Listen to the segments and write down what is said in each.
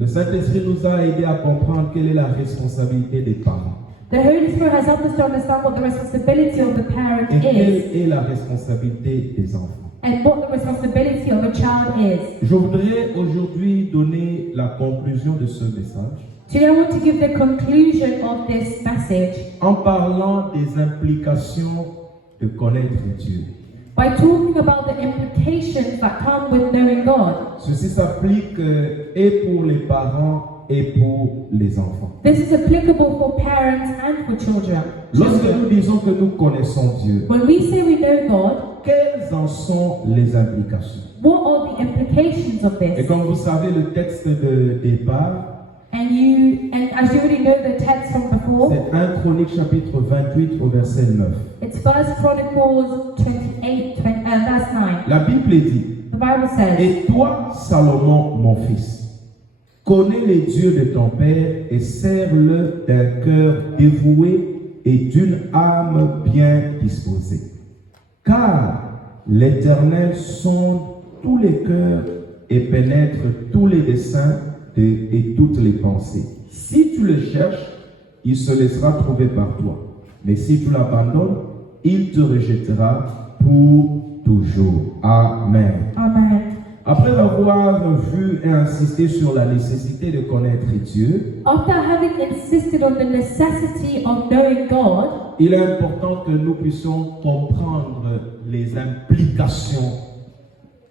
Le Saint-Esprit nous a aidés à comprendre quelle est la responsabilité des parents. The Holy Spirit has helped us to understand what the responsibility of the parent Et quelle is est la responsabilité des enfants. and what the responsibility of a child is. Je voudrais aujourd'hui donner la conclusion de ce message Today I want to give the conclusion of this message en parlant des implications de connaître Dieu. by talking about the implications that come with knowing God. Ceci s'applique et pour les parents et pour les enfants. This is applicable for parents and for children. Lorsque nous disons que nous connaissons Dieu, When we say we know God, quelles en sont les implications? what are the implications of Et this? comme vous savez, le texte de départ, And as you already know the text from before, c'est 1 Chronique chapitre 28 au verset 9. it's 1 Chronicles 28, verse 9. La Bible dit, The Bible says, et toi, Salomon, mon fils, connais les dieux de ton père et sers-le d'un cœur dévoué et d'une âme bien disposée. Car l'Éternel sonde tous les cœurs et pénètre tous les desseins et toutes les pensées. Si tu le cherches, il se laissera trouver par toi. Mais si tu l'abandonnes, il te rejettera pour toujours. Amen. Amen. Après avoir vu et insisté sur la nécessité de connaître Dieu, After having insisted on the necessity of knowing God, il est important que nous puissions comprendre les implications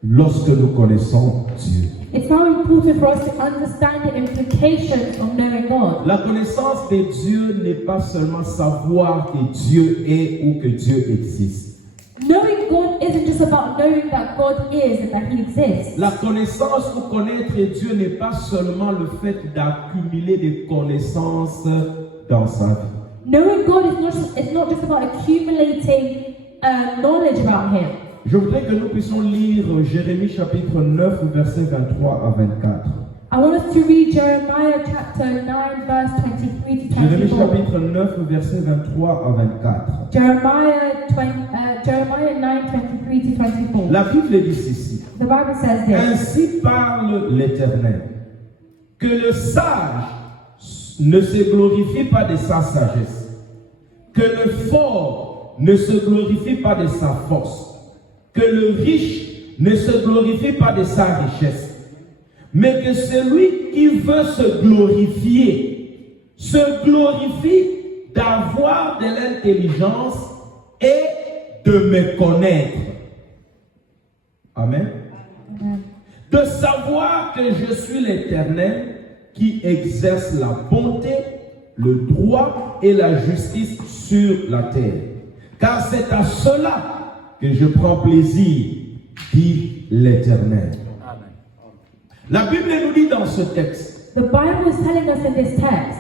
lorsque nous connaissons Dieu. it's now important for us to understand the implications of knowing God. La connaissance de Dieu n'est pas seulement savoir que Dieu est ou que Dieu existe. Knowing God isn't just about knowing that God is and that He exists. La connaissance ou connaître Dieu n'est pas seulement le fait d'accumuler des connaissances dans sa vie. Knowing God is not just about accumulating knowledge about Him. Je voudrais que nous puissions lire Jérémie chapitre 9, versets 23 à 24. I want us to read Jeremiah chapter 9, verse 23 to Jérémie 24. chapitre 9, versets 23 à 24. Jeremiah 9, 23 to 24. La Bible dit ceci. The Bible says this. Ainsi parle l'Éternel, que le sage ne se glorifie pas de sa sagesse, que le fort ne se glorifie pas de sa force, que le riche ne se glorifie pas de sa richesse, mais que celui qui veut se glorifie d'avoir de l'intelligence et de me connaître. Amen. Amen. De savoir que je suis l'Éternel qui exerce la bonté, le droit et la justice sur la terre. Car c'est à cela que je prends plaisir, dit l'Éternel. La Bible nous dit dans ce texte The Bible is telling us in this text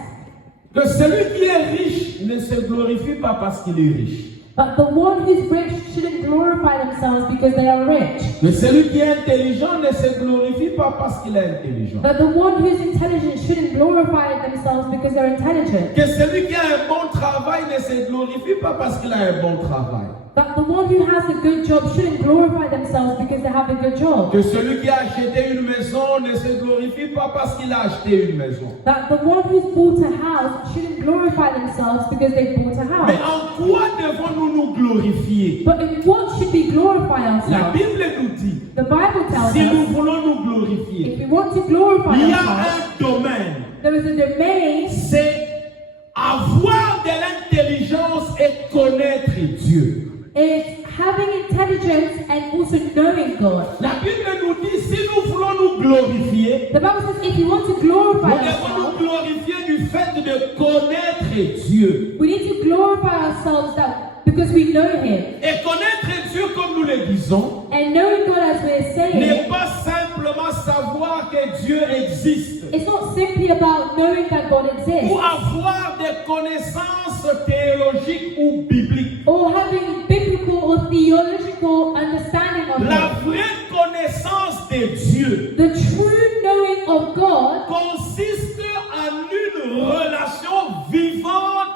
que celui qui est riche ne se glorifie pas parce qu'il est riche. but the one who's rich shouldn't glorify themselves because they are rich. Mais celui qui est intelligent ne se glorifie pas parce qu'il est intelligent. But the one who's intelligent shouldn't glorify themselves because they're intelligent. Que celui qui a un bon travail ne se glorifie pas parce qu'il a un bon travail. But the one who has a good job shouldn't glorify themselves because they have a good job. Que celui qui a acheté une maison ne se glorifie pas parce qu'il a acheté une maison. That the one who's bought a house shouldn't glorify themselves because they bought a Mais house. en quoi devons-nous nous glorifier? But in what should we glorify La ourselves? Bible nous dit, The Bible tells si nous us voulons nous glorifier, if we want to glorify il y a ourselves, un domaine, there is a domain, c'est avoir de l'intelligence et connaître Dieu. it's having intelligence and also knowing God. La Bible nous dit, si nous voulons nous glorifier, The Bible says if we want to glorify nous devons nous ourselves, glorifier du fait de connaître Dieu. we need to glorify ourselves that because we know Him. Et connaître Dieu, comme nous le disons, And knowing God, as we're n'est saying, pas simplement savoir que Dieu existe it's not simply about knowing that God exists ou avoir des connaissances théologiques ou bibliques. or having biblical or theological understanding of La Him. vraie connaissance de Dieu The true knowing of God consiste en une relation vivante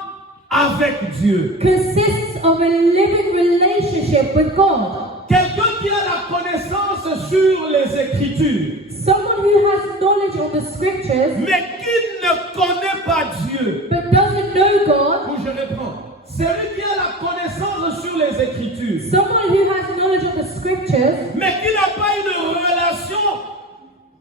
avec Dieu. consists of a living relationship with God. Quelqu'un qui a la connaissance sur les Écritures Someone who has knowledge of the scriptures, mais qui ne connaît pas Dieu. but doesn't know God, Ou je reprends. Celui qui a la connaissance sur les Écritures, someone who has knowledge of the scriptures, mais qui n'a pas une relation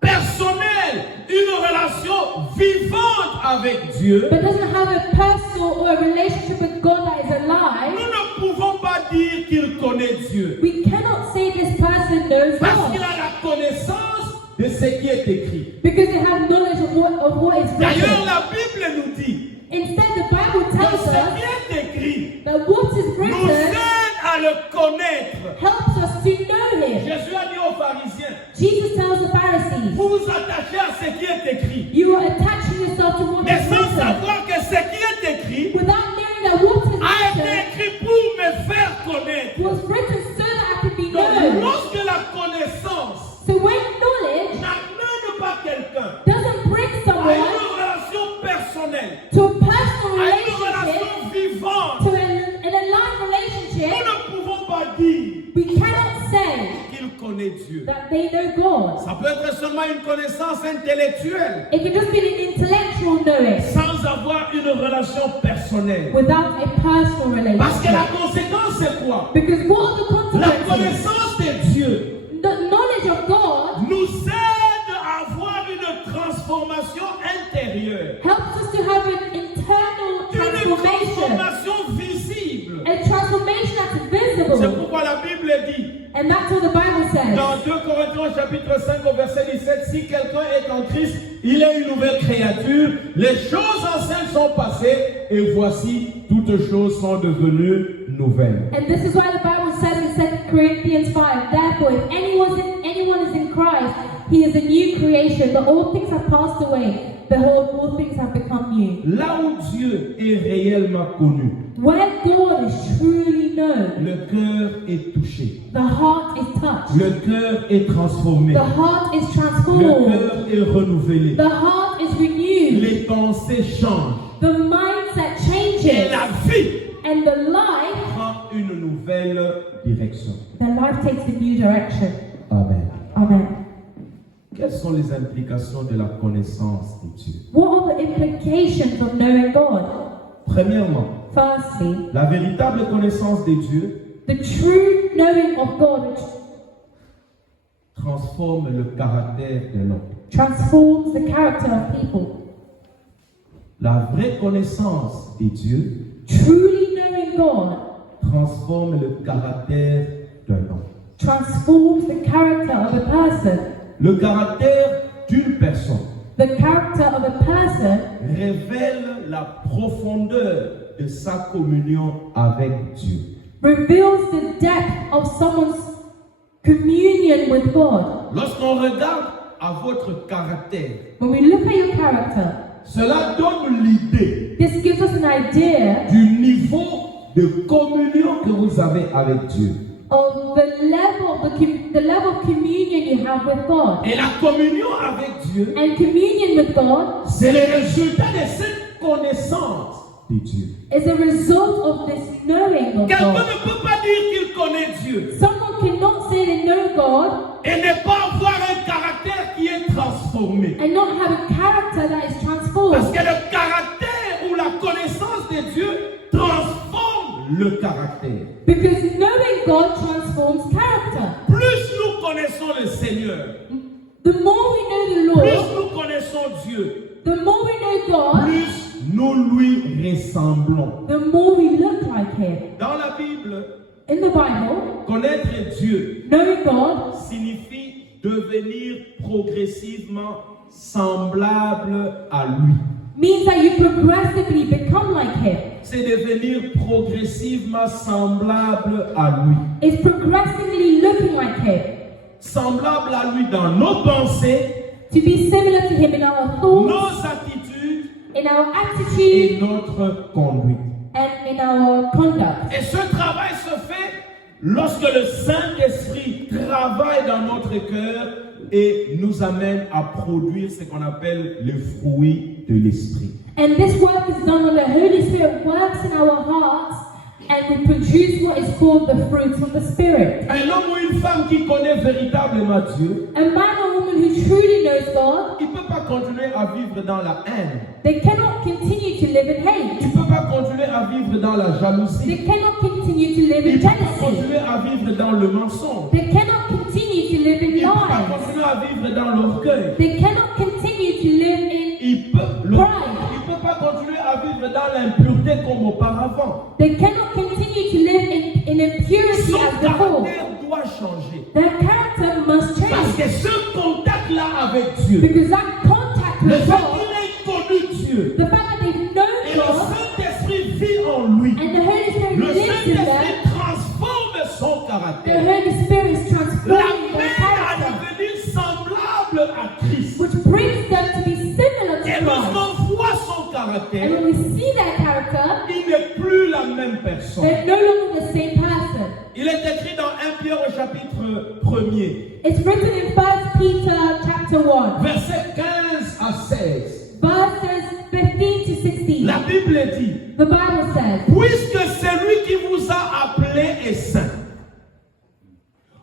personnelle, une relation vivante avec Dieu, but doesn't have a personal or a relationship with God that is alive, nous ne pouvons pas dire qu'il connaît Dieu. we cannot say this person knows Parce qu'il God. a la connaissance de ce qui est écrit. Because they have knowledge of what is D'ailleurs, written. la Bible nous dit Instead, the Bible que tells ce us qui est écrit that what is nous written aide à le connaître. helps us to know Him. Jésus a dit aux pharisiens, Jesus tells the Pharisees, vous vous attachez à ce qui est écrit, you are attaching yourself to what mais is sans written savoir que ce qui est écrit without knowing that what is a été written écrit pour me faire connaître. was written so that I could be Donc, known. lorsque la connaissance So when knowledge n'amène pas quelqu'un doesn't bring à someone une relation personnelle, to a personal à une relationship, relation vivante, to an alive nous relationship, ne pouvons pas dire we cannot say qu'il connaît Dieu. that they know God. Ça peut être seulement une connaissance intellectuelle, It can just be an intellectual knowing sans avoir une relation personnelle. without a personal Parce que la relationship. conséquence, c'est quoi? Because what are the La consequences? connaissance de Dieu The knowledge of God nous aide à avoir une transformation intérieure, helps us to have an internal une transformation, transformation visible. a transformation that's C'est visible. pourquoi la Bible dit, And that's what the Bible says. dans 2 Corinthiens chapitre 5 au verset 17, si quelqu'un est en Christ, il est une nouvelle créature. Les choses anciennes sont passées et voici, toutes choses sont devenues nouvelles. And this is why the Bible says in 2 Corinthians 5, therefore, if anyone is in Christ, he is a new creation. The old things have passed away. Behold, all things have become new. Là où Dieu est réellement connu, Where God is truly known, le cœur est touché, the heart is touched. le cœur est transformé, The heart is le transformed. cœur est renouvelé, The heart is renewed. les pensées changent The mindset et changes. la vie And the life prend une nouvelle direction. takes a new direction. Amen. Amen. Quelles sont les implications de la connaissance de Dieu? What are the implications of knowing God? Premièrement, Firstly, la véritable connaissance de Dieu the true knowing of God transforme le caractère de l'homme. transforms the character of people. La vraie connaissance de Dieu Truly knowing God transforme le caractère d'un homme. transforms the character of a person. Le caractère d'une personne The character of a person révèle la profondeur de sa communion avec Dieu. reveals the depth of someone's communion with God. Lorsqu'on regarde à votre caractère, When we look at your character, cela donne l'idée this gives us an idea du niveau de communion que vous avez avec Dieu. of the level of communion you have with God. Et la communion avec Dieu, And communion with God c'est le résultat de cette connaissance de Dieu. is a result of this knowing of Quelqu'un God. ne peut pas dire qu'il connaît Dieu Someone cannot say they know God et ne pas avoir un caractère qui est transformé. and not have a character that is Parce transformed. que le caractère ou la connaissance de Dieu transforme le caractère. Because knowing God transforms character. Plus nous connaissons le Seigneur, The more we know the plus Lord, nous connaissons Dieu, the more we know God, plus nous lui ressemblons. the more we look like Him. Dans la Bible, In the Bible, connaître Dieu knowing God signifie devenir progressivement semblable à lui. means that you progressively become like Him. C'est devenir progressivement semblable à lui. It's progressively looking like Him. Semblable à lui dans nos pensées, To be similar to Him in our thoughts, nos attitudes in our et attitude, notre conduite. and in our conduct. Et ce travail se fait lorsque le Saint-Esprit travaille dans notre cœur et nous amène à produire ce qu'on appelle les fruits de l'Esprit. And this work is done when the Holy Spirit works in our hearts and we produce what is called the fruits of the Spirit. Un homme ou une femme qui connaît véritablement Dieu, A man or woman who truly knows God, il ne peut pas continuer à vivre dans la haine. they cannot continue to live in hate. Il ne peut pas continuer à vivre dans la jalousie. They cannot continue to live Il in ne peut pas jealousy. continuer à vivre dans le mensonge. They cannot continue to live in Il ne peut pas lies. continuer à vivre dans l'orgueil. They cannot continue to live in Il ne peut pas continuer à vivre dans l'impureté comme auparavant. They cannot continue to live in impurity Son as before. caractère doit changer. Their character must Parce change que ce contact-là avec Dieu, because that contact le with fait God, qu'il ait connu Dieu, the fact that they've et known le God Saint-Esprit vit en lui, and the Holy Spirit le lives in Saint-Esprit them, transforme son the caractère, Holy Spirit is transforming their l'amène à character, devenir semblable à Christ. which brings them to be similar to Et Christ. lorsqu'on voit son And caractère, when we see their character, il n'est plus la même personne. they're no longer the same person. Il est écrit dans 1 Pierre au chapitre 1er, It's written in 1 Peter chapter 1, versets 15 à 16. verses 15 to 16. La Bible dit, The Bible says, puisque celui qui vous a appelé est saint,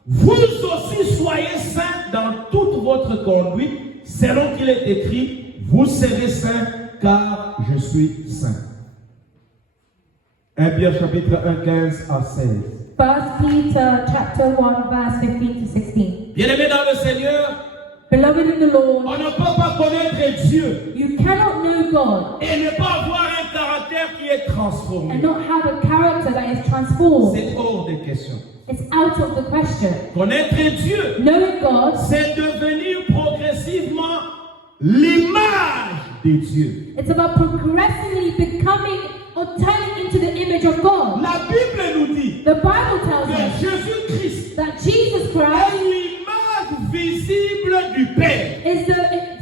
vous aussi soyez saints dans toute votre conduite, selon qu'il est écrit, vous serez saints, car je suis saint. 1 Pierre chapitre 1, 15 à 16. 1 Peter chapter 1, verse 15 to 16. Bien-aimés dans le Seigneur, Beloved in the Lord, on ne peut pas connaître Dieu you cannot know God et ne pas avoir un caractère qui est transformé. and not have a character that is transformed. C'est hors de question. It's out of the question. Connaître Dieu, Knowing God c'est devenir progressivement l'image de Dieu. it's about progressively becoming or turning into the image of God. La Bible nous dit The Bible tells que us Jésus-Christ that Jesus est Christ l'image visible du Père. is the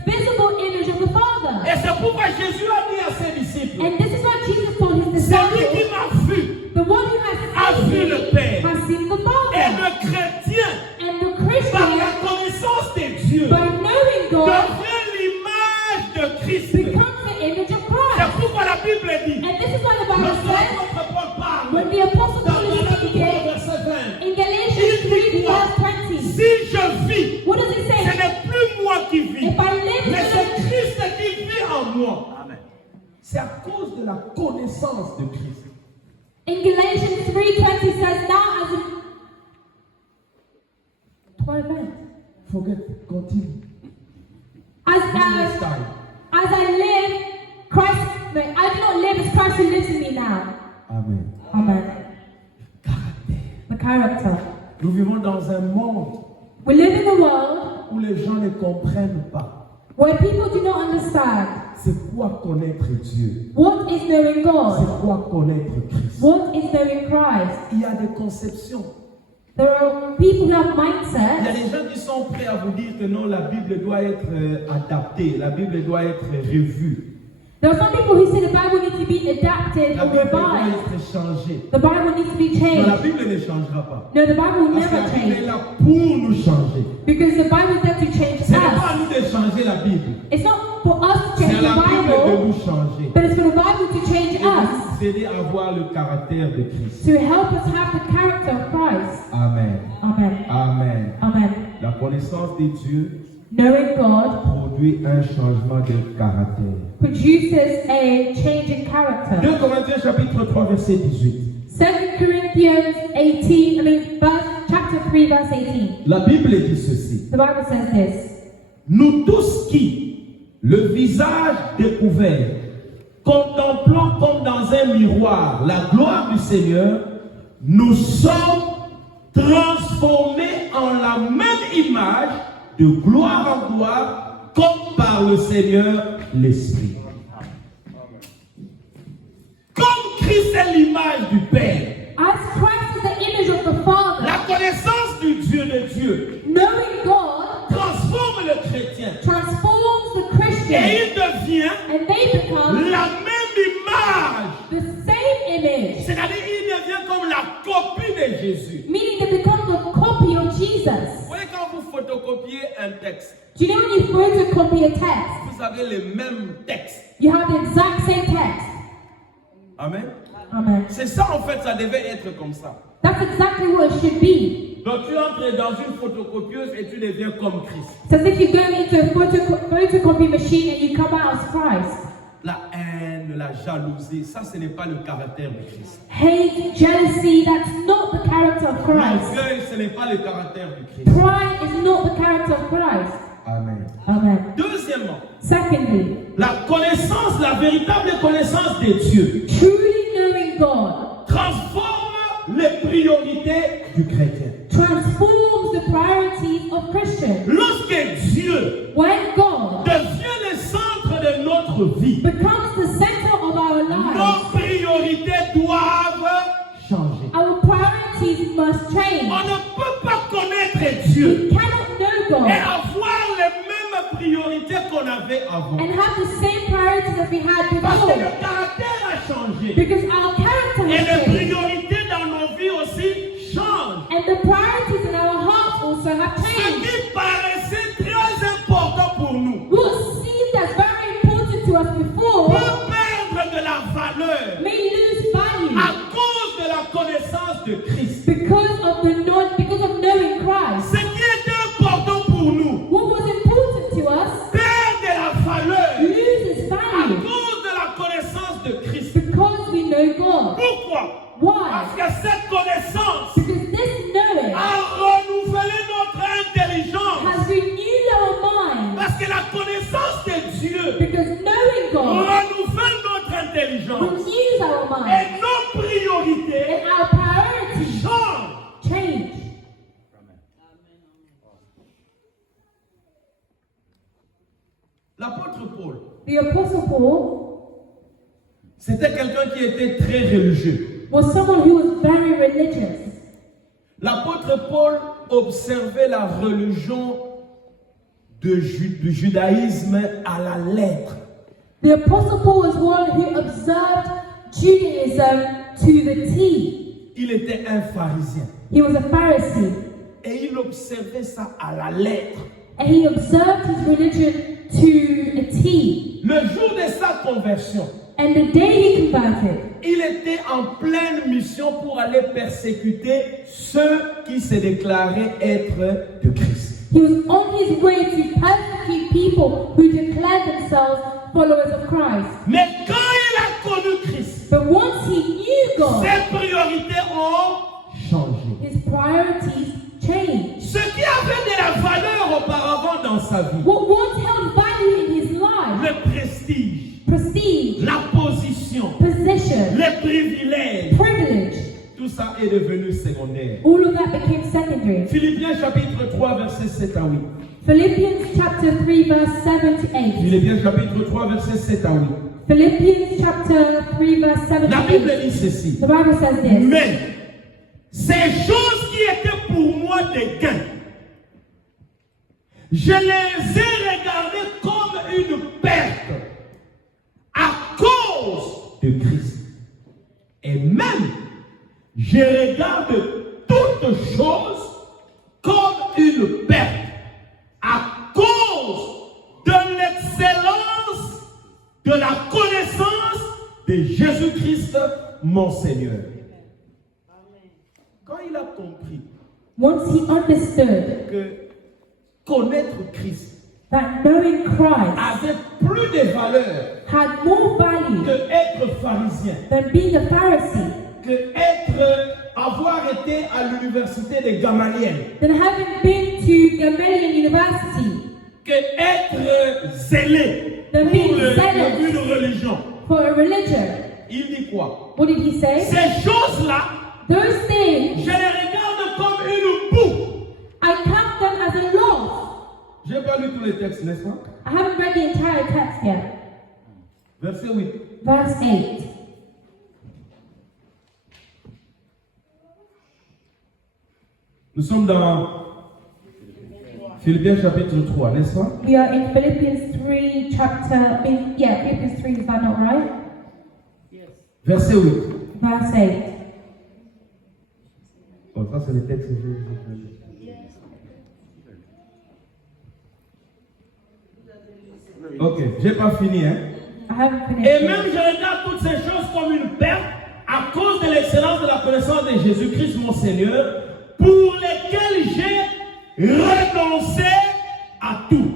visible image of the Father. Et c'est pourquoi Jésus a dit à ses disciples, And this is what Jesus told his celui qui disciples. m'a vu The one who a has vu seen le me Père. has seen the Et Father. le chrétien, And the par Christian, la connaissance de Dieu, by knowing God, devient l'image de Christ. becomes the image of C'est Christ. pourquoi la Bible dit, And this is what the le Bible says. Paul parle When the Apostle dans Paul is Galates 3, speaking verset 20. in Galatians 3, verse 20, Si je vis, what does it ce say? n'est plus moi qui vis, If I live mais in c'est Christ qui vit en moi. C'est à cause de la connaissance de Christ. in Galatians 3:20 says, now as a Forget, continue. as Next time. as I live, Christ, I do not live as Christ who lives in me now. Amen. Amen. Caractère. The character. Nous vivons dans un monde We live in a world où les gens ne comprennent pas. where people do not understand C'est quoi connaître Dieu? what is knowing God, C'est quoi connaître Christ? what is knowing Christ. Il y a des conceptions. There are people who have Il y a mindsets. des gens qui sont prêts à vous dire que non, la Bible doit être adaptée, la Bible doit être revue, There are some people who say the Bible needs to be adapted la or Bible doit revised. être changée. The Bible needs to be Non, la changed. Bible ne changera pas. No, the Bible will Parce que never la Bible est change. là pour nous changer. Because the Bible is there to change Ce n'est pas à us. nous de changer la Bible. It's not for us to C'est change à la the Bible de Bible, nous changer. but it's for the Bible to change Et de us. nous aider à voir le caractère de Christ. To help us have the character of Christ. Amen. Amen. Amen. Amen. La connaissance de Dieu Knowing God produit un changement de caractère. produces a change in character. 2 Corinthiens chapitre 3 verset 18. 2 Corinthians 18, chapter 3, verse 18. La Bible dit ceci. The Bible says this. Nous tous qui, le visage découvert, contemplons comme dans un miroir la gloire du Seigneur, nous sommes transformés en la même image de gloire en gloire, comme par le Seigneur l'Esprit. Comme Christ est l'image du Père, As Christ is the image of the Father, la connaissance du Dieu de Dieu knowing God transforme le chrétien transforms the Christian, et il devient and they become la même image. the same image, C'est-à-dire il devient comme la copie de Jésus. meaning they become the copy of Jesus. Vous voyez quand vous photocopiez un texte, Do you know when you photocopy a text, vous avez le même texte. you have the exact same text? Amen. Amen. C'est ça en fait, ça devait être comme ça. That's exactly what it should be. Donc tu entres dans une photocopieuse et tu deviens comme Christ. So if you go into a photocopy machine and you come out as Christ. La haine, la jalousie, ça ce n'est pas le caractère de Christ. Hate, jealousy, that's not the character of Christ. L'orgueil, ce n'est pas le caractère de Christ. Pride is not the character of Christ. Amen. Amen. Deuxièmement, Secondly, la connaissance, la véritable connaissance de Dieu truly knowing God transforme les priorités du chrétien. transforms the priorities of Christians. Lorsque Dieu When God devient le centre de notre vie, becomes the center of our lives, nos priorités doivent changer. our priorities must change. On ne peut pas connaître Dieu We cannot know et God avoir les mêmes priorités qu'on avait avant. and have the same priorities that we had Parce que before. le caractère a changé. Because our character Et has les changed. priorités dans nos vies aussi changent. And the priorities in our hearts also have Ce changed. qui paraissait très important pour nous What seemed as very important to us before peut perdre de la valeur may lose value à cause de la connaissance de Christ. because of knowing Christ. Ce qui était important pour nous What was important to us perd de la valeur loses à value cause de la connaissance de Christ. because we know God. Pourquoi? Why? Parce que cette connaissance Because this knowing a renouvelé notre intelligence. has renewed our mind. Parce que la connaissance de Dieu Because knowing God renouvelle notre intelligence. renews our mind. Et nos priorités And our priorities changent. change. L'apôtre Paul, The Apostle Paul c'était quelqu'un qui était très religieux. was someone who was very religious. L'apôtre Paul observait la religion du judaïsme à la lettre. The Apostle Paul was one who observed Judaism to the T. Il était un pharisien. He was a Pharisee. Et il observait ça à la lettre. And he observed his religion to a T. Le jour de sa conversion, And the day he converted, il était en pleine mission pour aller persécuter ceux qui se déclaraient être de Christ. he was on his way to persecute people who declared themselves followers of Christ. Mais quand il a connu Christ, But once he knew God, ses priorités ont changé. his priorities changed. Ce qui avait de la valeur auparavant dans sa vie, What once held value in his life, le prestige, prestige, la position, position, les privilèges, privilege, tout ça est devenu secondaire. all of that became secondary. Philippiens chapitre 3 verset 7 à 8. Philippians chapter 3 verse 7 to 8. Philippiens chapitre 3 verset 7 à 8. Philippians chapter 3 verse 7 La to Bible 8. dit ceci. The Bible says this. Mais ces choses qui étaient pour moi des gains, je les ai regardées comme une perte à cause de Christ. Et même, je regarde toutes choses comme une perte à cause de l'excellence de la connaissance de Jésus-Christ, mon Seigneur. Quand il a compris Once he understood que connaître Christ that knowing Christ avait plus de valeur had more value que être pharisien, than being a Pharisee, que avoir été à l'université de Gamaliel, than having been to Gamaliel University, que être zélé than pour being zealous une religion. for a religion. Il dit quoi? What did he say? Ces choses-là, Those things, je les regarde comme une boue. I count them as a loss. Je n'ai pas lu tous les textes, n'est-ce pas? I haven't read the entire text yet. Verset 8. Verse 8. Nous sommes dans Philippiens chapitre 3, n'est-ce pas? We are in Philippians 3 chapter, Philippians 3, is that not right? Verset 8. Verse 8. Oh, ça c'est le texte. Ok, j'ai pas fini, hein? I haven't Et finished même it. je regarde toutes ces choses comme une perte à à cause de l'excellence de la connaissance de Jésus-Christ, mon Seigneur, pour lesquels j'ai renoncé à tout.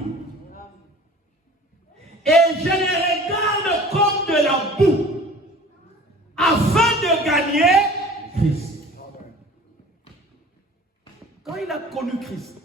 Et je les regarde comme de la boue, afin de gagner Christ. Quand il a connu Christ,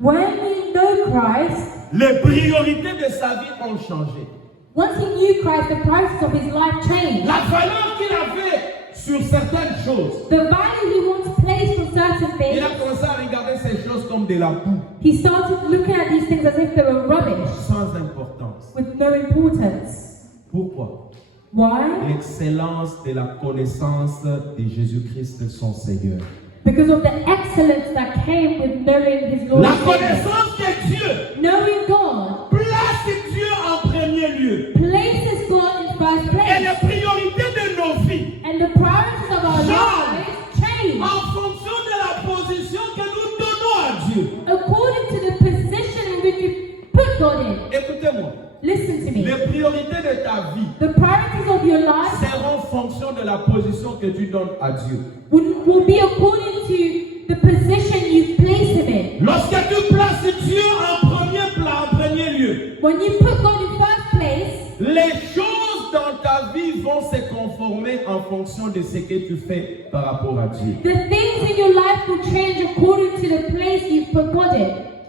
When we know Christ, les priorités de sa vie ont changé. once he knew Christ, the priorities of his life changed. La valeur qu'il avait sur certaines choses, The value he once placed on certain il things, a commencé à regarder ces choses comme de la boue, he started looking at these things as if they were rubbish, sans importance. with no importance. Pourquoi? Why? L'excellence de la connaissance de Jésus-Christ, son Seigneur. Because of the excellence that came with knowing his Lord. La and Savior. connaissance de Dieu Knowing God place Dieu en premier lieu. places God in first Et place. les priorités de nos vies, And the priorities of our lives change en fonction de la position que nous donnons à Dieu. according to the position in which you put God in. Écoutez-moi, Listen to me. les priorités de ta vie The priorities of your life seront en fonction de la position que tu donnes à Dieu. will be according to the position you place him in. Lorsque tu places Dieu en premier plan, en premier lieu, When you put God in first place, les choses dans ta vie vont se conformer en fonction de ce que tu fais par rapport à Dieu. the things in your life will change according to the place you've put God in.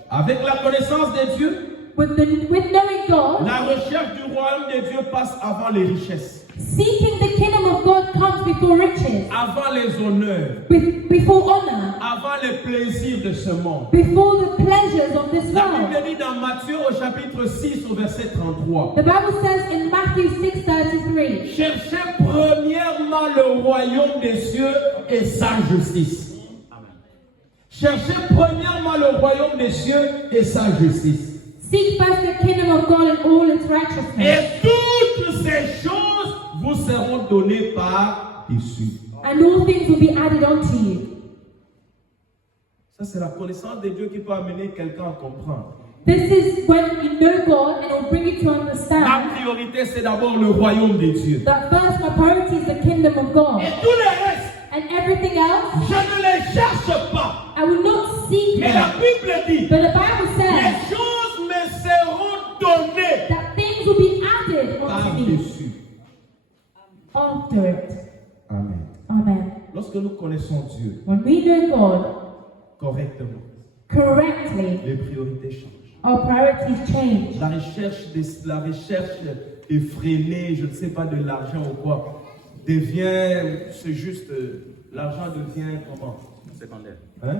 Avec la connaissance de Dieu, With knowing God, la recherche du royaume de Dieu passe avant les richesses, seeking the kingdom of God comes before riches, avant les honneurs, before honor, avant les plaisirs de ce monde. before the pleasures of this La world. Bible dit dans Matthieu au chapitre 6 au verset 33. The Bible says in Matthew 6:33, Cherchez premièrement le royaume des cieux et sa justice. Cherchez premièrement le royaume des cieux et sa justice. seek first the kingdom of God and all its Et righteousness, toutes ces choses vous seront données par dessus. and all things will be added unto you. Ça, c'est la connaissance de Dieu qui peut amener quelqu'un à comprendre. This is when you know God and it will bring you to Ma understand priorité, c'est d'abord le royaume de Dieu. that first my priority is the kingdom of God, Et tout le reste, and everything else je ne les cherche pas. I will not seek Mais la them. Bible dit, But the Bible says les choses me seront données that things will be added unto me par-dessus. after it. Amen. Amen. Lorsque nous connaissons Dieu When we know God correctement, correctly, les priorités changent. our priorities change. La recherche effrénée, je ne sais pas, de l'argent ou quoi, devient, c'est juste, l'argent devient comment? Secondaire. Hein?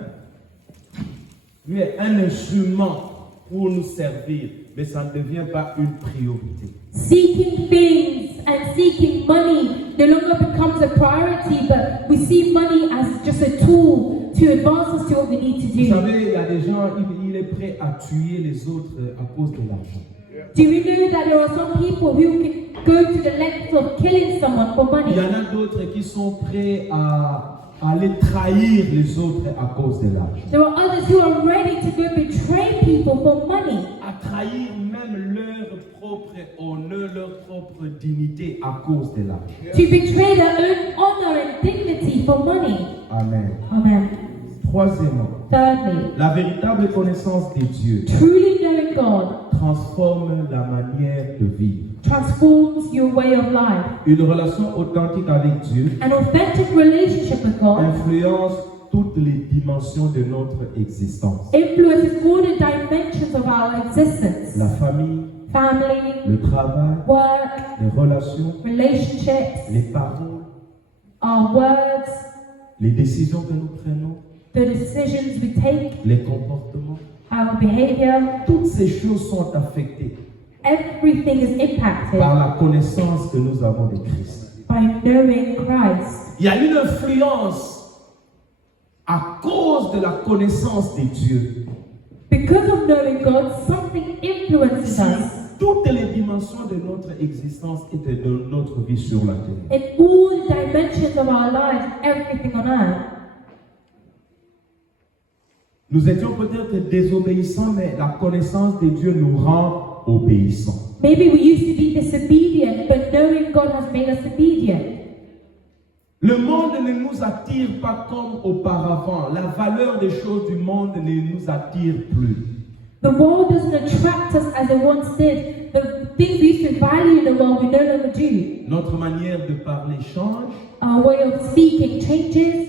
Lui est un instrument pour nous servir, mais ça ne devient pas une priorité. Seeking things and seeking money no longer becomes a priority, but we see money as just a tool to advance us to what we need to Vous do. savez, il y a des gens, il est prêt à tuer les autres à cause de l'argent. Do we know that there are some people who can go to the length of killing someone for Il y money? en a d'autres qui sont prêts à aller trahir les autres à cause de l'argent. There are others who are ready to go betray people for money, À trahir même leur propre honneur, leur propre dignité à cause de l'argent. to betray their own honor and dignity for money. Amen. Amen. Troisièmement, Thirdly, la véritable connaissance de Dieu truly knowing God transforme la manière de vivre. transforms your way of life. Une relation authentique avec Dieu An authentic relationship with God influence toutes les dimensions de notre existence. influences all the dimensions of our existence. La famille, Family, le travail, work, les relations, relationships, les paroles, our words, les décisions que nous prenons, the decisions we take, les comportements. our behavior, Toutes ces choses sont affectées everything is impacted par la connaissance que nous avons de Christ. by knowing Christ. Il y a une influence à cause de la connaissance de Dieu Because of knowing God, something influences sur us toutes les dimensions de notre existence et de notre vie sur la terre. in all dimensions of our lives, everything on earth. Nous étions peut-être désobéissants, mais la connaissance de Dieu nous rend obéissants. Maybe we used to be disobedient, but knowing God has made us obedient. Le monde ne nous attire pas comme auparavant. La valeur des choses du monde ne nous attire plus. The world doesn't attract us as it once did. The things we used to value in the world, we no longer do. Notre manière de parler change. Our way of speaking changes.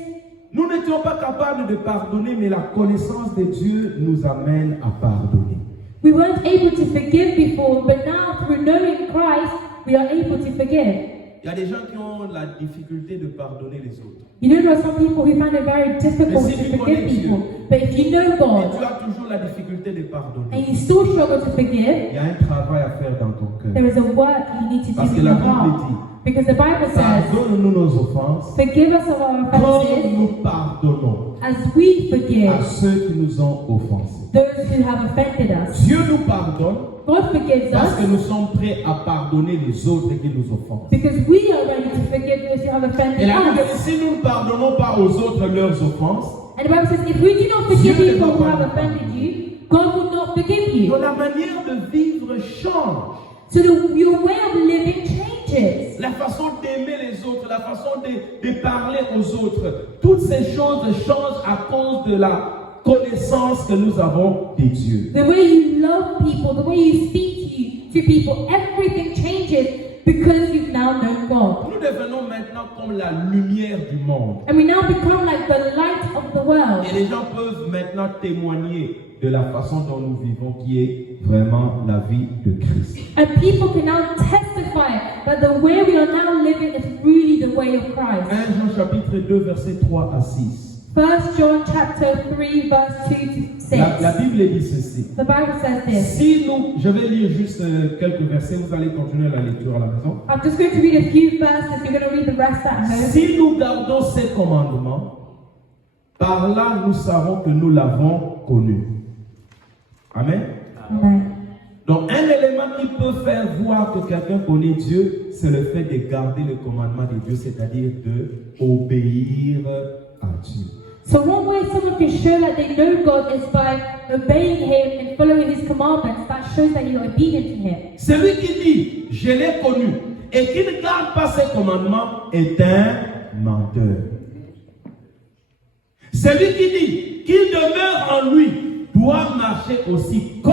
Nous n'étions pas capables de pardonner, mais la connaissance de Dieu nous amène à pardonner. We weren't able to forgive before, but now through knowing Christ, we are able to forgive. Il y a des gens qui ont la difficulté de pardonner les autres. You know, there are some people who find it very difficult Mais si to tu forgive connais Dieu, people. But if you know Et God tu as toujours la difficulté de pardonner. and you still struggle to forgive, Il y a un travail à faire dans ton cœur. there is a work you need to do Parce que in la your Bible heart. dit, Because the Bible says, pardonne-nous nos offenses, forgive us of our comme offenses nous pardonnons as we à forgive ceux qui nous ont offensés. those who have offended us. Dieu nous pardonne God forgives parce que us nous sommes prêts à pardonner les autres qui nous offensent. because we are ready to forgive those who have Et offended la Bible us. dit, si nous ne pardonnons pas aux autres leurs offenses, And the Bible says, if we do not forgive Dieu ne people va who pas have nous offended you, God will not forgive you. donc la manière de vivre change. So your way of living changes. La façon d'aimer les autres, la façon de parler aux autres, toutes ces choses changent à cause de la connaissance que nous avons de Dieu. The way you love people, the way you speak to people, everything changes because you've now known God. Nous devenons maintenant comme la lumière du monde. And we now become like the light of the world. Et les gens peuvent maintenant témoigner de la façon dont nous vivons, qui est vraiment la vie de Christ. And people can now testify that the way we are now living is really the way of 1 Christ. Jean chapitre 2, versets 3 à 6. 1 John chapter 3 verse 2 to 6. La Bible dit ceci. The Bible says this. Si nous, je vais lire juste quelques versets, vous allez continuer la lecture à la maison. I'm just going to read a few verses. You're going to read the rest at home. Si nous gardons ces commandements, par là nous savons que nous l'avons connu. Amen. Amen. Donc un élément qui peut faire voir que quelqu'un connaît Dieu, c'est le fait de garder le commandement de Dieu, c'est-à-dire de obéir à Dieu. So one way someone can show that they know God is by obeying Him and following His commandments. That shows that you're obedient to Him. Celui qui dit, je l'ai connu, et qui ne garde pas ses commandements, est un menteur. Celui qui dit qu'il demeure en lui doit marcher aussi comme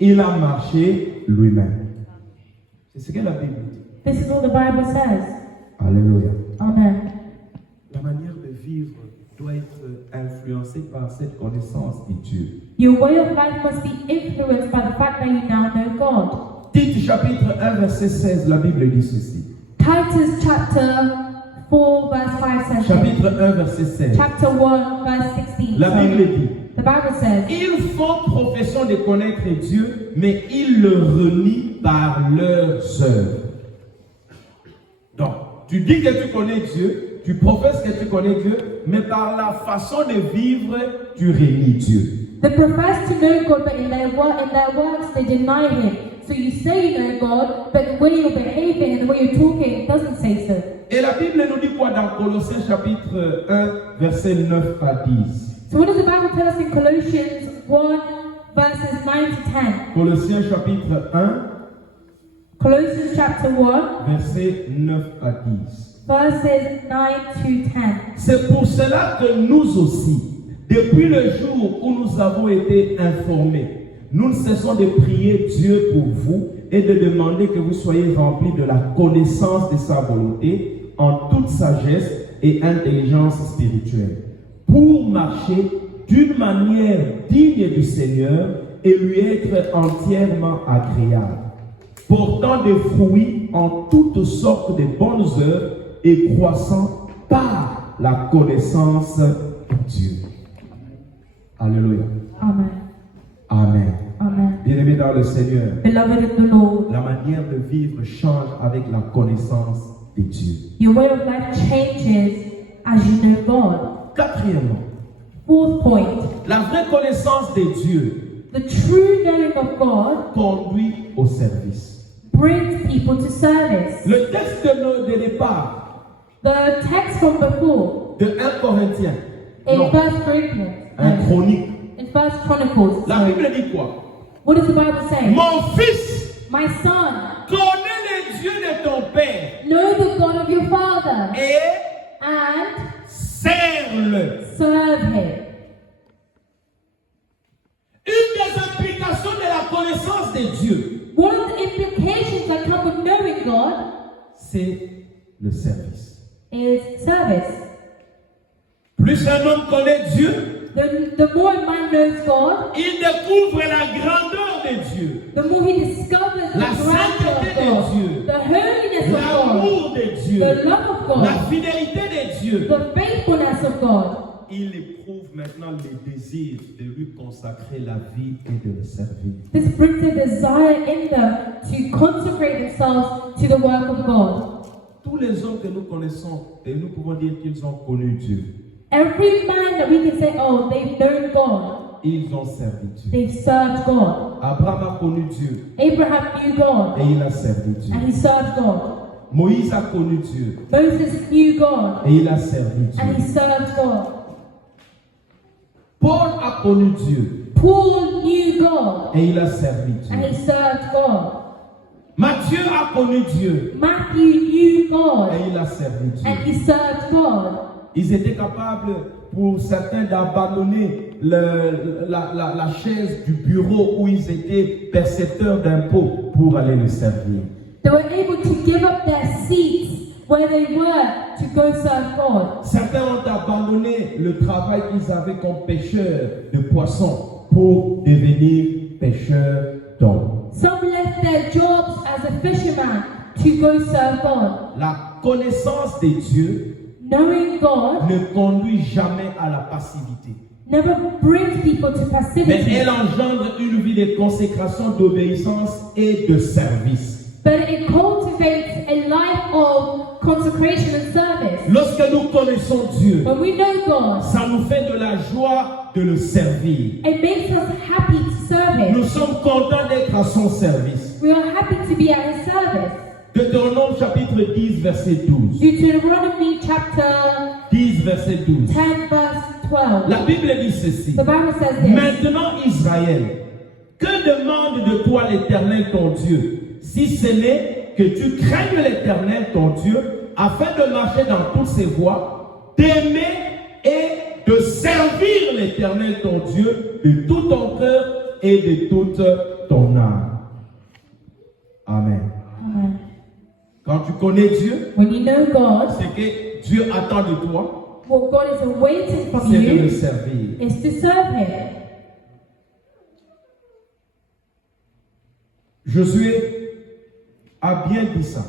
il a marché lui-même. C'est ce que la Bible dit. This is what the Bible says. Alléluia. Amen. La manière de vivre doit être influencée par cette connaissance de Dieu. Your way of life must be influenced by the fact that you now know God. Tite chapitre 1 verset 16, la Bible dit ceci. Titus chapter 4 verse 5 says this. Chapitre 1 verset 16. Chapter 1 verse 16. La Sorry. Bible dit, The Bible says, ils font profession de connaître Dieu, mais ils le renient par leurs œuvres. Donc, tu dis que tu connais Dieu, tu professes que tu connais Dieu, mais par la façon de vivre, tu renies Dieu. they profess to know God, but in their works they deny Him. So you say you know God, but the way you're behaving and the way you're talking it doesn't say so. Et la Bible nous dit quoi dans Colossiens chapitre 1, verset 9 à 10? So what does the Bible tell us in Colossians 1 verses 9 to 10? Colossiens chapitre 1, Colossians chapter 1 verset 9 à 10. verses 9 to 10. C'est pour cela que nous aussi, depuis le jour où nous avons été informés, nous ne cessons de prier Dieu pour vous et de demander que vous soyez remplis de la connaissance de sa volonté en toute sagesse et intelligence spirituelle, pour marcher d'une manière digne du Seigneur et lui être entièrement agréable, portant des fruits en toutes sortes de bonnes œuvres et croissant par la connaissance de Dieu. Alléluia. Amen. Amen. Amen. Bien-aimés dans le Seigneur, Beloved in the Lord, la manière de vivre change avec la connaissance de Dieu. your way of life changes as you know God. Quatrièmement, Fourth point, la vraie connaissance de Dieu the true knowing of God conduit au service. brings people to service. Le texte de départ The text from before de 1 Corinthiens, in non, 1 Corinthians, 1 Chronique, in 1 Chronicles, la Bible dit quoi? what does the Bible say? Mon fils, My son, connais le Dieu de ton père know the God of your father et God c'est le service. is service. Plus un homme connaît Dieu, The more a man knows God, il découvre la grandeur de Dieu, the more he discovers the La grandeur sainteté of de Dieu. God, the holiness of God, l'amour de Dieu, the love of la God, fidélité de Dieu. the faithfulness of God. Il éprouve maintenant le désir de lui consacrer la vie et de le servir. This brings a desire in them to consecrate themselves to the work of God. Tous les hommes que nous connaissons, et nous pouvons dire qu'ils ont connu Dieu. Every man that we can say, oh, they've known God, Ils ont servi Dieu. they've served God. Abraham a connu Dieu Abraham knew God, et il a servi Dieu. and he served God. Moïse a connu Dieu Moses knew God, et il a servi and he Dieu. served God. Paul a connu Dieu Paul knew God, et il a servi and Dieu. he served God. Matthieu a connu Dieu. Matthew knew God, Et il a servi Dieu. and he served God. Ils étaient capables, pour certains, d'abandonner la chaise du bureau où ils étaient percepteurs d'impôts pour aller le servir. They were able to give up their seats where they were to go serve God. Certains ont abandonné le travail qu'ils avaient comme pêcheurs de poissons pour devenir pêcheurs d'hommes. Some left their jobs as a fisherman to go serve God. La connaissance de Dieu Knowing God ne conduit jamais à la passivité, never brings people to mais passivity, elle engendre une vie de consécration, d'obéissance et de service. but it cultivates a life of consecration and service. Lorsque nous connaissons Dieu, When we know God, ça nous fait de la joie de le servir. it makes us happy to serve Nous Him. sommes contents d'être à son service. We are happy to be at His service. Deutéronome chapitre 10, verset 12. Deuteronomy chapter 10, verset 12. 10 verse 12. La Bible dit ceci. The Bible says this. Maintenant, Israël, que demande de toi l'Éternel ton Dieu, si ce n'est que tu craignes l'Éternel ton Dieu, afin de marcher dans toutes ses voies, d'aimer et de servir l'Éternel ton Dieu de tout ton cœur et de toute ton âme. Amen. Amen. Quand tu connais Dieu, When you know God, ce que Dieu attend de toi, what God is awaiting from c'est de le you servir. is to serve Him. Josué a bien dit ça.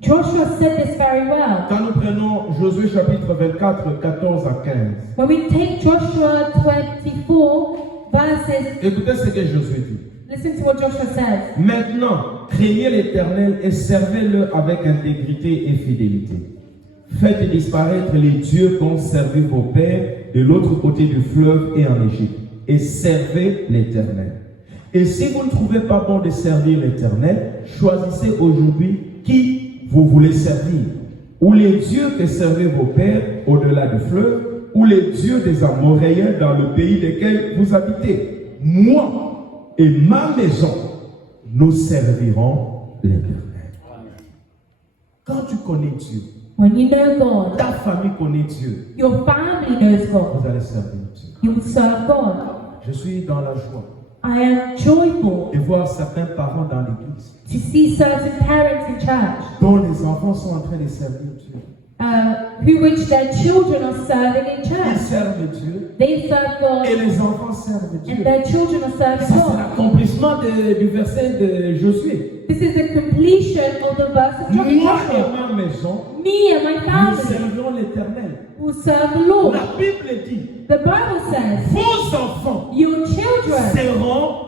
Joshua said this very well. Quand nous prenons Josué chapitre 24, 14 à 15, When we take Joshua 24 verses, écoutez ce que Josué dit. listen to what Joshua says. Maintenant, craignez l'Éternel et servez-le avec intégrité et fidélité. Faites disparaître les dieux qu'ont servi vos pères de l'autre côté du fleuve et en Égypte, et servez l'Éternel. Et si vous ne trouvez pas bon de servir l'Éternel, choisissez aujourd'hui qui vous voulez servir. Ou les dieux que servaient vos pères au-delà du fleuve, ou les dieux des Amoréens dans le pays desquels vous habitez. Moi et ma maison, nous servirons l'Éternel. Quand tu connais Dieu, When you know God, ta famille connaît Dieu, your family knows God. vous allez servir Dieu. You will serve God. Je suis dans la joie I am joyful de voir certains parents dans l'église to see certain parents in church dont les enfants sont en train de servir Dieu. which their children are serving in Ils church. servent Dieu They serve God et les enfants servent Dieu. and their children are serving Ça, c'est God. l'accomplissement du verset de Josué. This is the completion of the verse of Moi et Joshua. ma maison, Me and my nous family servirons l'Éternel. will serve the Lord. La Bible dit, The Bible says, vos enfants your children seront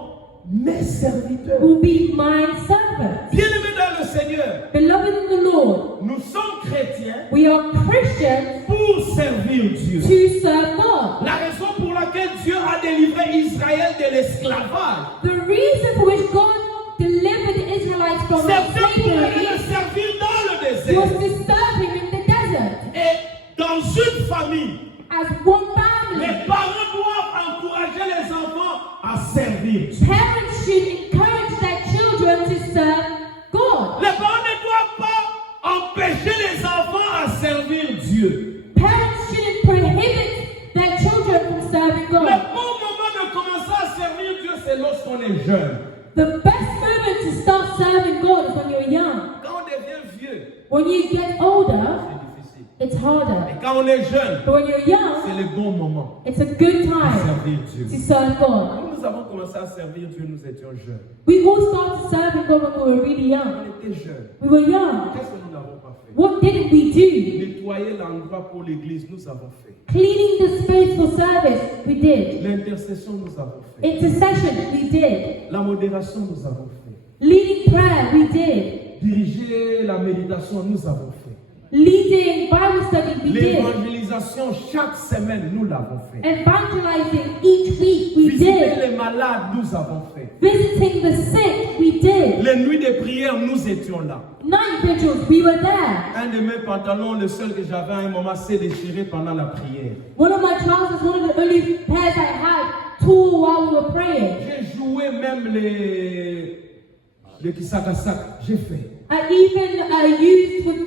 mes serviteurs. will be my servants. Bien-aimés dans le Seigneur, Beloved in the Lord, nous sommes chrétiens we are Christians pour servir Dieu. to serve God. La raison pour laquelle Dieu a délivré Israël de l'esclavage, The reason for which God delivered the Israelites from c'est pour slavery les servir dans le was désert. to serve Him in the desert. Et dans une famille, As one family, les parents doivent encourager les enfants à servir Dieu. parents should encourage their children to serve God. Les parents ne doivent pas empêcher les enfants à servir Dieu. Parents shouldn't prohibit their children from serving Le God. bon moment de commencer à servir Dieu, c'est lorsqu'on est jeune. The best moment to start serving God is when you're young. Quand on devient When you get older, c'est difficile. it's harder. Et quand on est jeune, But when you're young, c'est le bon moment it's a good pour time servir Dieu. to serve God. Quand nous avons commencé à servir Dieu, nous étions jeunes. We all started serving God when we were really young. On était jeunes. We were young. Qu'est-ce que nous n'avons pas fait? What didn't we do? Nettoyer l'endroit pour l'église, nous avons fait. Cleaning the space for service, we did. L'intercession, nous avons fait. Intercession, we did. La modération, nous avons fait. Leading prayer, we did. Diriger la méditation, nous avons fait. Leading Bible study, we did. L'évangélisation, chaque semaine, nous l'avons fait. Evangelizing each week, we Visiter did. les malades, nous avons fait. Visiting the sick, we did. Les nuits de prière, nous étions là. Night vigils, we were there. Un de mes pantalons, le seul que j'avais à un moment, s'est déchiré pendant la prière. One of my trousers, one of the only pairs I had, tore while we were praying. J'ai joué même les kisakasak. J'ai fait. I even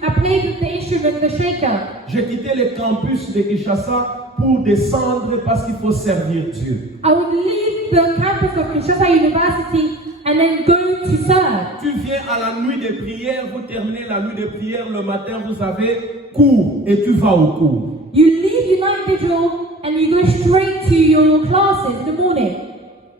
I played with the instrument, the shaker. J'ai quitté le campus de Kinshasa pour descendre parce qu'il faut servir Dieu. I would leave the campus of Kinshasa University and then go to serve. Tu viens à la nuit de prière, vous terminez la nuit de prière, le matin vous avez cours et tu vas au cours. You leave your night vigil and you go straight to your classes in the morning.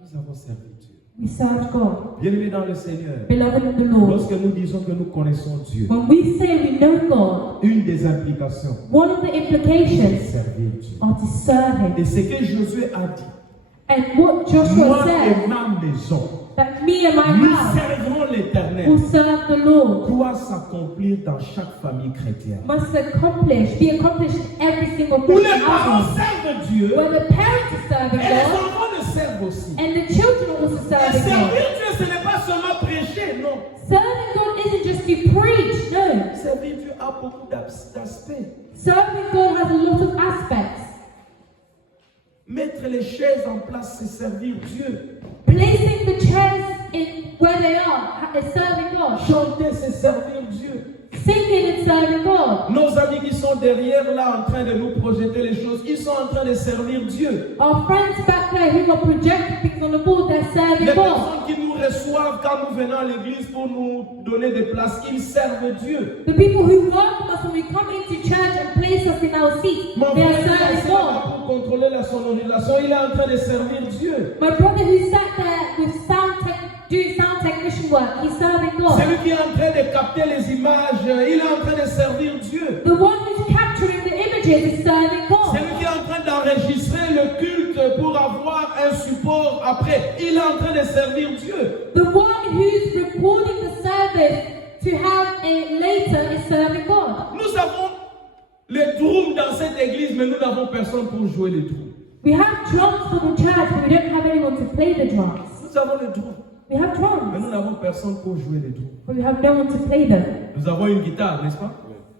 Nous avons servi Dieu. We served God. Bien-aimés dans le Seigneur, Beloved in the Lord. lorsque nous disons que nous connaissons Dieu, When we say we know God, une des implications, one of the c'est implications servir Dieu. are to serve Him. Et ce que Josué a dit, And what Joshua moi said, et ma maison, that me and my nous house servirons l'Éternel, will serve the Lord, doit s'accomplir dans chaque famille chrétienne. must be accomplished in every single Où les Christian parents household. servent Dieu, Where the parents are serving et les God, enfants le servent aussi. and the children are also Et serving servir God. Dieu, ce n'est pas seulement prêcher, non. Serving God isn't just to preach, no. Servir Dieu a beaucoup d'aspects. Serving God has a lot of aspects. Mettre les chaises en place, c'est servir Dieu. Placing the chairs in where they are is serving God. Chanter, c'est servir Dieu. Singing is serving God. Nos amis qui sont derrière là en train de nous projeter les choses, ils sont en train de servir Dieu. Our friends back there who are projecting things on the board, they're serving Les God. personnes qui nous reçoivent quand nous venons à l'église pour nous donner des places, ils servent Dieu. The people who welcome us when we come into church and place us in our seats, Mon they are frère qui est serving assis là God. pour contrôler la sonorisation, il est en train de servir Dieu. My brother who sat there with doing sound technician work, he's serving God. Celui qui est en train de capter les images, il est en train de servir Dieu. The one who's capturing the images is serving God. Celui qui est en train d'enregistrer le culte pour avoir un support après, il est en train de servir Dieu. The one who's recording the service to have it later is serving God. Nous avons les drums dans cette église, mais nous n'avons personne pour jouer les drums. We have drums for the church, but we don't have anyone to play the drums. Nous avons les drums, We have mais drums, nous n'avons personne pour jouer les drums. but we have no one to play them. Nous avons une guitare, n'est-ce pas?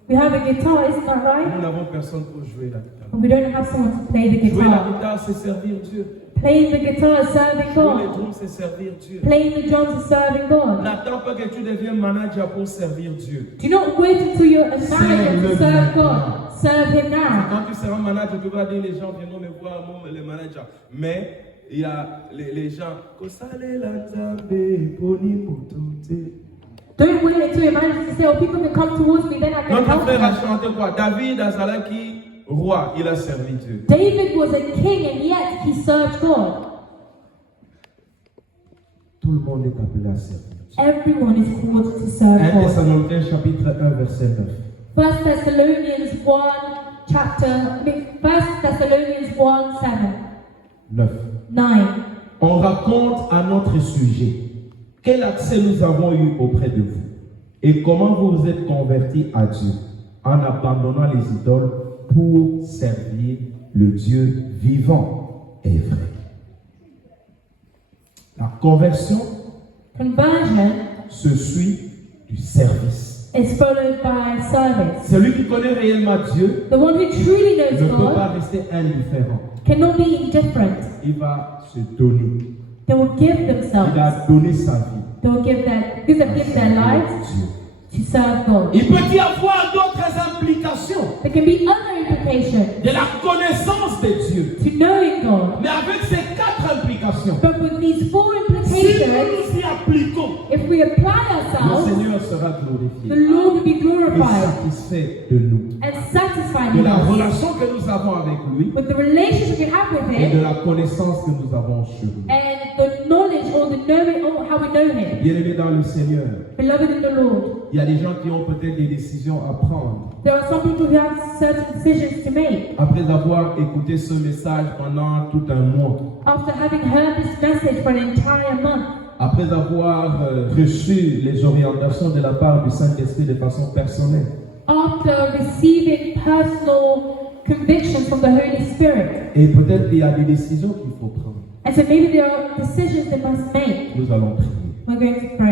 We have a guitar, isn't that right? Nous n'avons personne pour jouer la guitare. But we don't have someone to play the Jouer la guitar. guitare, c'est servir Dieu. Playing the guitar is serving Jouer les God. drums, c'est servir Dieu. Playing the drums is serving God. N'attends pas que tu deviennes manager pour servir Dieu. Do not wait until you're a manager to serve God. Serve Him now. Quand tu seras manager, tu vas dire les gens viendront me voir, moi, le manager. Mais il y a les gens. Don't wait until you're a manager to say, oh, people can come towards me, then I can Notre help frère a them. chanté quoi? David Azalaki, roi, il a servi Dieu. David was a king and yet he served God. Tout le monde est appelé à servir. Everyone is called to serve 1 God. Thessaloniciens chapitre 1 verset 9. 1 Thessalonians 1 7, 9. 9. On raconte à notre sujet quel accès nous avons eu auprès de vous et comment vous vous êtes convertis à Dieu en abandonnant les idoles pour servir le Dieu vivant et vrai. La conversion Conversion se suit du service. is followed by service. Celui qui connaît réellement Dieu The one who truly ne knows peut pas God rester indifférent. cannot be indifferent. Il va se donner. They will give Il themselves. a donné sa vie. They will give their lives Dieu. to serve God. Il peut y avoir d'autres implications There can be other implications de la connaissance de Dieu. to knowing God. Mais avec ces 4 implications, But with these 4 si nous implications, nous y appliquons, if we we apply le ourselves, Seigneur sera the glorifié Lord will be et glorified satisfait de nous, and satisfied de in la us. relation que nous avons avec lui With the relationship we have with et de Him la connaissance que nous avons sur lui. and the knowledge or the knowing or how we know Him. Bien-aimés dans le Seigneur, Beloved in the Lord, il y a des gens qui ont peut-être des décisions à prendre there are some people who have certain decisions to make. après avoir écouté ce message pendant tout un mois, After having heard this message for an entire month, après avoir reçu les orientations de la part du Saint-Esprit de façon personnelle, after receiving personal convictions from the Holy Spirit. et peut-être qu'il y a des décisions qu'il faut prendre. And so maybe there are decisions they must make. Nous allons prier. We're going to pray.